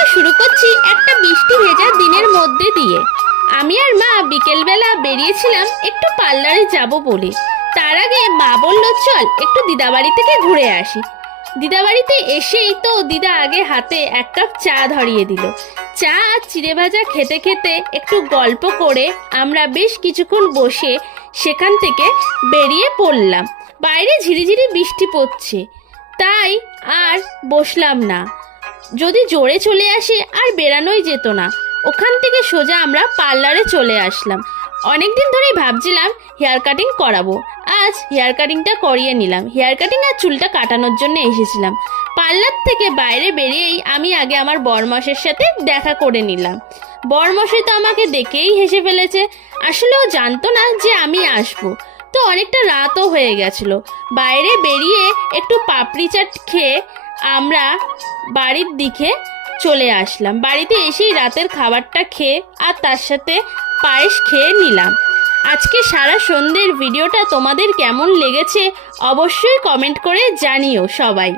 ভিডিওটা শুরু করছি একটা বৃষ্টি ভেজা দিনের মধ্যে দিয়ে। আমি আর মা বিকেলবেলা বেরিয়েছিলাম একটু পার্লারে যাব বলে। তার আগে মা বলল চল একটু দিদাবাড়ি থেকে ঘুরে আসি। দিদাবাড়িতে এসেই তো দিদা আগে হাতে এক কাপ চা ধরিয়ে দিল। চা আর চিড়ে ভাজা খেতে খেতে একটু গল্প করে আমরা বেশ কিছুক্ষণ বসে সেখান থেকে বেরিয়ে পড়লাম। বাইরে ঝিরিঝিরি বৃষ্টি পড়ছে, তাই আর বসলাম না। যদি জোরে চলে আসে আর বেরানোই যেত না। ওখান থেকে সোজা আমরা পার্লারে চলে আসলাম। অনেকদিন ধরেই ভাবছিলাম হেয়ার কাটিং করাবো, আজ হেয়ার কাটিংটা করিয়ে নিলাম। হেয়ার কাটিং আর চুলটা কাটানোর জন্য এসেছিলাম। পার্লার থেকে বাইরে বেরিয়েই আমি আগে আমার বরমশের সাথে দেখা করে নিলাম। বরমশাই তো আমাকে দেখেই হেসে ফেলেছে। আসলে ও জানতো না যে আমি আসবো, তো অনেকটা রাতও হয়ে গেছিল। বাইরে বেরিয়ে একটু পাপড়ি চাট খেয়ে আমরা বাড়ির দিকে চলে আসলাম। বাড়িতে এসেই রাতের খাবারটা খেয়ে আর তার সাথে পায়েস খেয়ে নিলাম। আজকে সারা সন্ধ্যের ভিডিওটা তোমাদের কেমন লেগেছে অবশ্যই কমেন্ট করে জানিও সবাই।